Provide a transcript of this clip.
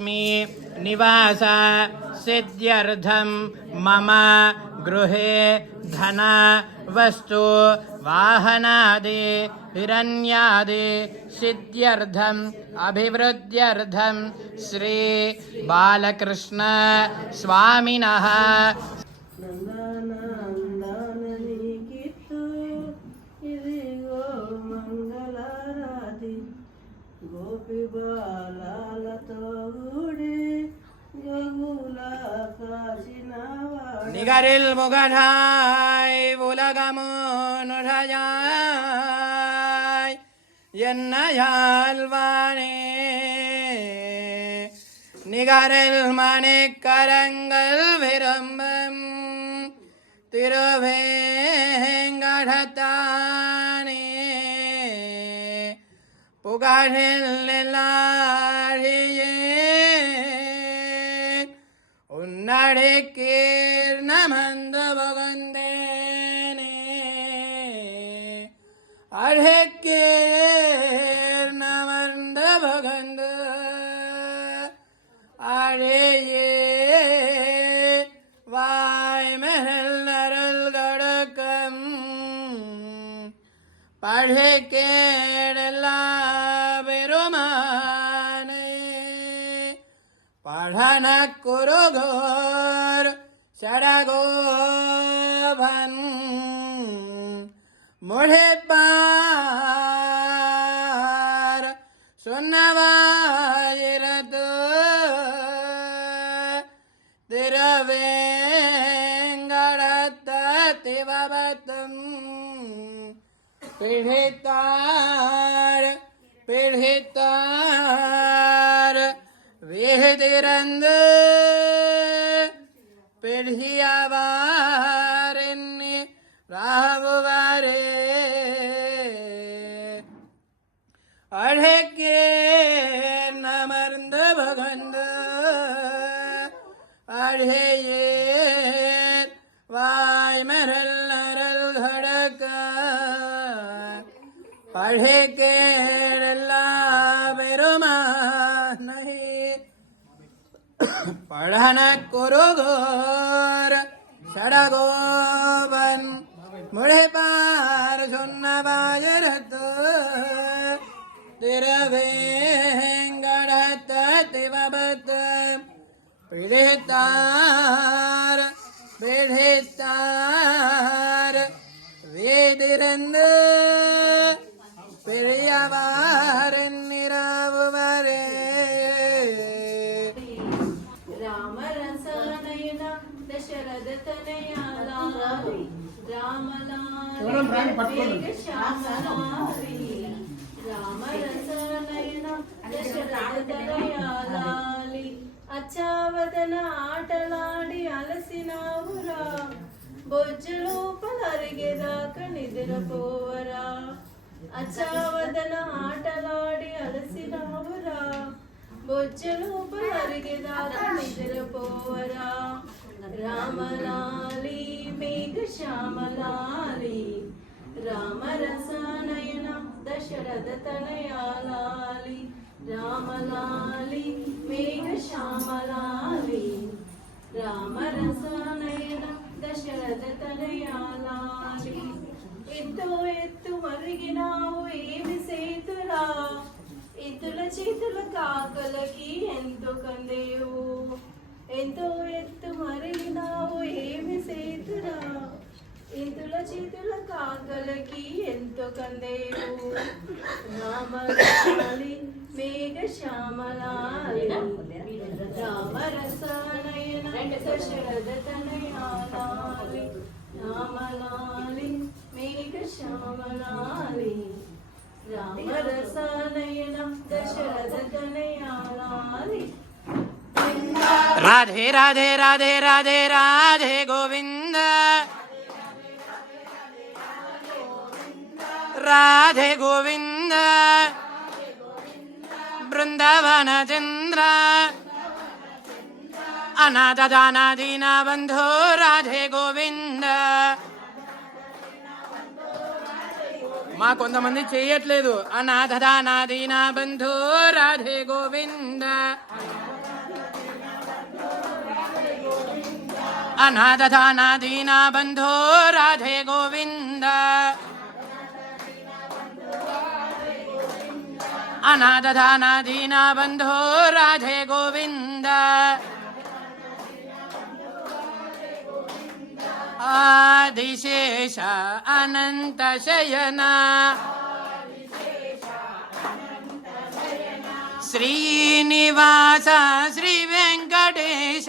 निवास सिद्ध्यर्थं मम गृहे धन वस्तु वाहनादि हिरण्यादि सिद्ध्यर्थम् अभिवृद्ध्यर्थं श्री बालकृष्ण स्वामिनः நிகரில் முகடாய் உலகமுனுஷயாய் என்னையாழ்வானே நிகரில் மணிக்கரங்கள் விரும்பும் திருவேங்கடத்தானே புகழில் எல்லாழியே உன்னடிக்கீர் நமந்து பகந்தேனே அழைக்கீர் நமர்ந்து பகந்து அழையே வாய்மகள் அருள் கடக்கம் பழைக்கேடெல்லா பெருமானே பழன குருகோர் சடகோபன் முழிப்பார் சொன்னவாயிரத்து திருவேங்கடத்த திவபத்தும் பிடித்தார் வேதிறந்து பெரியாவாரென்னி ராவுவாரே அழகே நமர்ந்து பகந்து அழகையே வாய்மரல் அறல் கடக்க பழகேடெல்லா பெருமானை பழன குருகோர் சடகோபன் முளைப்பார் சொன்னவாயிரத்து திருவேங்கடத்த திவபத்து பிடித்தார் வேதிறந்து பெரியவாரின் நிறவுவரே ராமரசனயன தசரததனயா రామరసనయన అచ్చావదన ఆటలాడి అలసినావురా బొజ్జలోపలరిగేదాక నిద్రపోవరా అచ్చావదన ఆటలాడి అలసినావురా బొజ్జలోపలరిగేదాక నిద్రపోవరా రామలాలి మేఘ శ్యామలాలి రామరసనయన దశరథ తనయాలాలి రామలాలి మేఘ శ్యామలాలి రామరసనయన దశరథ తనయాలాలి ఎంతో ఎత్తు మరిగినావు ఏమి సేతురా ఎత్తుల చేతుల కాకలకి ఎంతో కందేవు ఎంతో ఎత్తు మరిగినావు ఏమి సేతురా ఇంతుల చేతుల కాకలకి ఎంతో కందేవు రామలాలి మేఘ శ్యామలాలి రామరసనయన దశరథ తనయాలాలి రామలాలి మేఘ శ్యామలాలి రామరసనయన దశరథ తనయాలాలి राधे राधे राधे राधे राधे गोविंद राधे गोविंद बृंदावन चंद्र अनाथ दाना दीना बंधु राधे गोविंद మా కొంతమంది చేయట్లేదు అనాథ దానా దీనా బంధు రాధే గోవింద अनाथानादीनाबन्धो राधे गोविन्द अनाथानादीनाबन्धो राधे गोविन्द आदिशेष अनन्तशयना श्रीनिवास श्रीवेङ्कटेश